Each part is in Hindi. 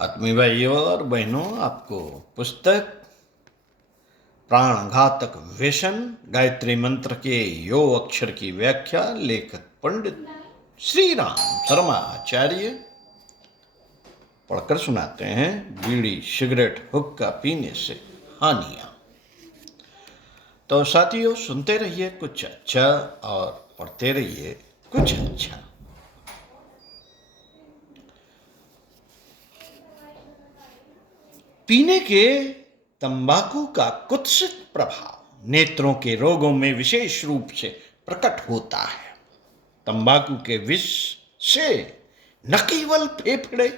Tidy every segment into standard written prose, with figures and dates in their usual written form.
आत्मीय भाइयों और बहनों, आपको पुस्तक प्राणघातक व्यसन गायत्री मंत्र के यो अक्षर की व्याख्या लेखक पंडित श्री राम शर्मा आचार्य पढ़कर सुनाते हैं। बीड़ी सिगरेट हुक्का पीने से हानियां। तो साथियों, सुनते रहिए कुछ अच्छा और पढ़ते रहिए कुछ अच्छा। पीने के तंबाकू का कुत्सित प्रभाव नेत्रों के रोगों में विशेष रूप से प्रकट होता है। तंबाकू के विष से न केवल फेफड़े,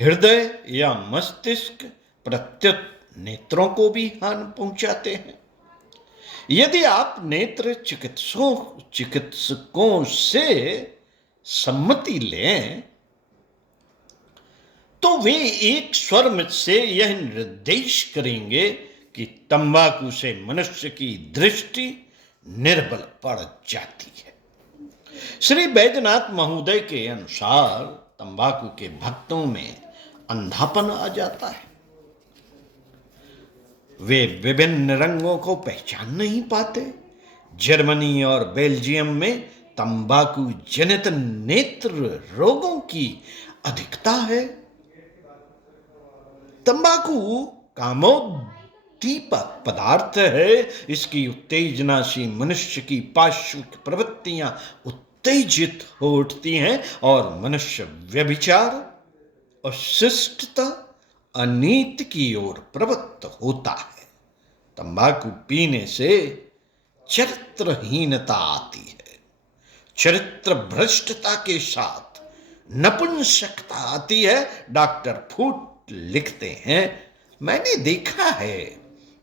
हृदय या मस्तिष्क प्रत्युत नेत्रों को भी हानि पहुंचाते हैं। यदि आप नेत्र चिकित्सकों से सम्मति लें तो वे एक स्वर से यह निर्देश करेंगे कि तंबाकू से मनुष्य की दृष्टि निर्बल पड़ जाती है। श्री बैद्यनाथ महोदय के अनुसार तंबाकू के भक्तों में अंधापन आ जाता है। वे विभिन्न रंगों को पहचान नहीं पाते। जर्मनी और बेल्जियम में तंबाकू जनित नेत्र रोगों की अधिकता है। तंबाकू कामोद्दीपक पदार्थ है। इसकी उत्तेजना से मनुष्य की पार्श्विक प्रवृत्तियां उत्तेजित हो उठती हैं और मनुष्य व्यभिचार और शिष्टता अनीति की ओर प्रवृत्त होता है। तंबाकू पीने से चरित्रहीनता आती है। चरित्र भ्रष्टता के साथ नपुंसकता आती है। डॉक्टर फूट लिखते हैं, मैंने देखा है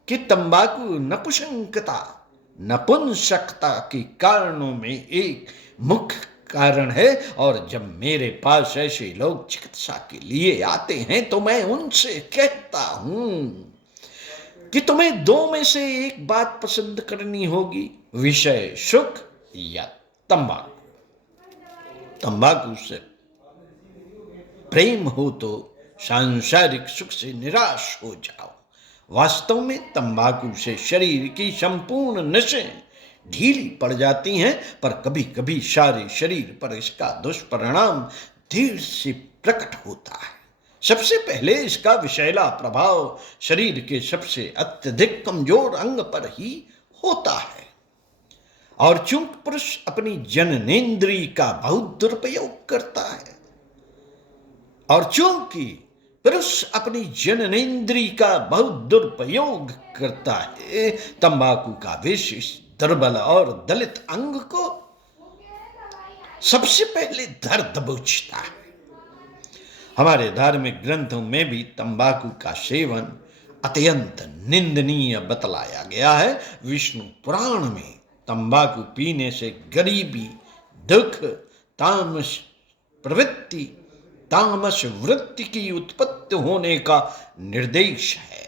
कि तंबाकू नपुंसकता के कारणों में एक मुख्य कारण है, और जब मेरे पास ऐसे लोग चिकित्सा के लिए आते हैं तो मैं उनसे कहता हूं कि तुम्हें दो में से एक बात पसंद करनी होगी, विषय सुख या तंबाकू। तंबाकू से प्रेम हो तो सांसारिक सुख से निराश हो जाओ। वास्तव में तंबाकू से शरीर की संपूर्ण नसें ढीली पड़ जाती हैं, पर कभी कभी सारे शरीर पर इसका दुष्परिणाम देर से प्रकट होता है। सबसे पहले इसका विषैला प्रभाव शरीर के सबसे अत्यधिक कमजोर अंग पर ही होता है, और चूंकि पुरुष अपनी जननेंद्रिय का बहुत दुरुपयोग करता है, और चूंकि पुरुष अपनी जननेंद्रिय का बहुत दुरुपयोग करता है, तंबाकू का विष इस दुर्बल और दलित अंग को सबसे पहले दर्द बुझता है। हमारे धार्मिक ग्रंथों में भी तंबाकू का सेवन अत्यंत निंदनीय बतलाया गया है। विष्णु पुराण में तंबाकू पीने से गरीबी, दुख, तामस वृत्ति की उत्पत्ति होने का निर्देश है।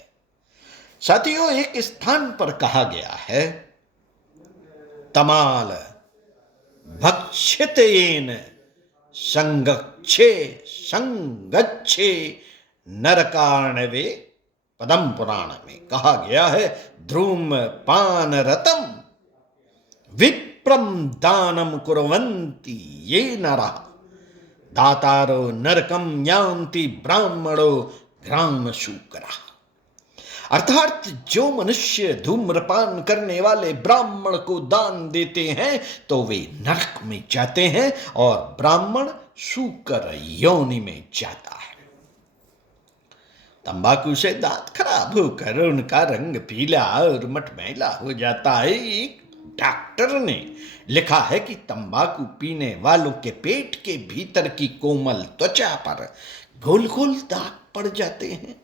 साथियों, एक स्थान पर कहा गया है, तमाल भक्षितेन संगच्छे नरकाणवे पदम पुराण में कहा गया है, ध्रूम पान रतम विप्रम दानम कुर्वन्ति ये नरः दातारो नरकम यान्ति ब्राह्मणो ग्राम शूकरा। अर्थात जो मनुष्य धूम्रपान करने वाले ब्राह्मण को दान देते हैं तो वे नरक में जाते हैं, और ब्राह्मण शूकर योनि में जाता है। तंबाकू से दांत खराब होकर उनका रंग पीला और मटमैला हो जाता है। एक डॉक्टर ने लिखा है कि तंबाकू पीने वालों के पेट के भीतर की कोमल त्वचा पर गोल गोल दाग पड़ जाते हैं,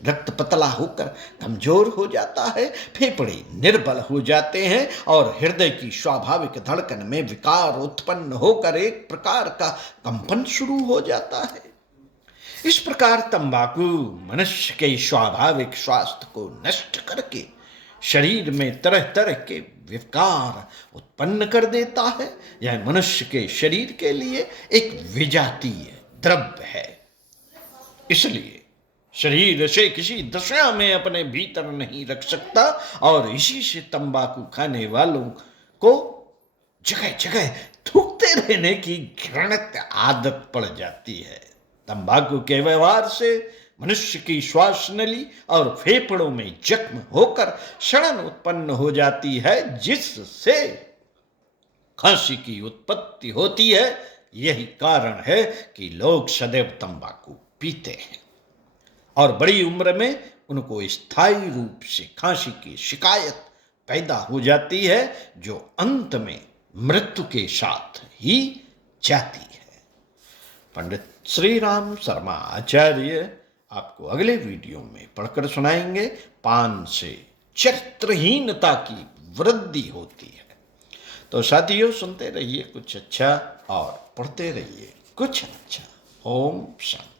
रक्त पतला होकर कमजोर हो जाता है, फेफड़े निर्बल हो जाते हैं, और हृदय की स्वाभाविक धड़कन में विकार उत्पन्न होकर एक प्रकार का कंपन शुरू हो जाता है। इस प्रकार तंबाकू मनुष्य के स्वाभाविक स्वास्थ्य को नष्ट करके शरीर में तरह तरह के विकार उत्पन्न कर देता है। यह मनुष्य के शरीर के लिए एक विजातीय द्रव्य है। इसलिए शरीर से किसी दशा में अपने भीतर नहीं रख सकता और इसी से तंबाकू खाने वालों को जगह जगह थूकते रहने की घृणित आदत पड़ जाती है। तंबाकू के व्यवहार से मनुष्य की श्वास नली और फेफड़ों में जख्म होकर सड़न उत्पन्न हो जाती है, जिससे खांसी की उत्पत्ति होती है। यही कारण है कि लोग सदैव तंबाकू पीते हैं और बड़ी उम्र में उनको स्थायी रूप से खांसी की शिकायत पैदा हो जाती है, जो अंत में मृत्यु के साथ ही जाती है। पंडित श्री राम शर्मा आचार्य आपको अगले वीडियो में पढ़कर सुनाएंगे, पान से चरित्रहीनता की वृद्धि होती है। तो साथियों, सुनते रहिए कुछ अच्छा और पढ़ते रहिए कुछ अच्छा। ओम शांति।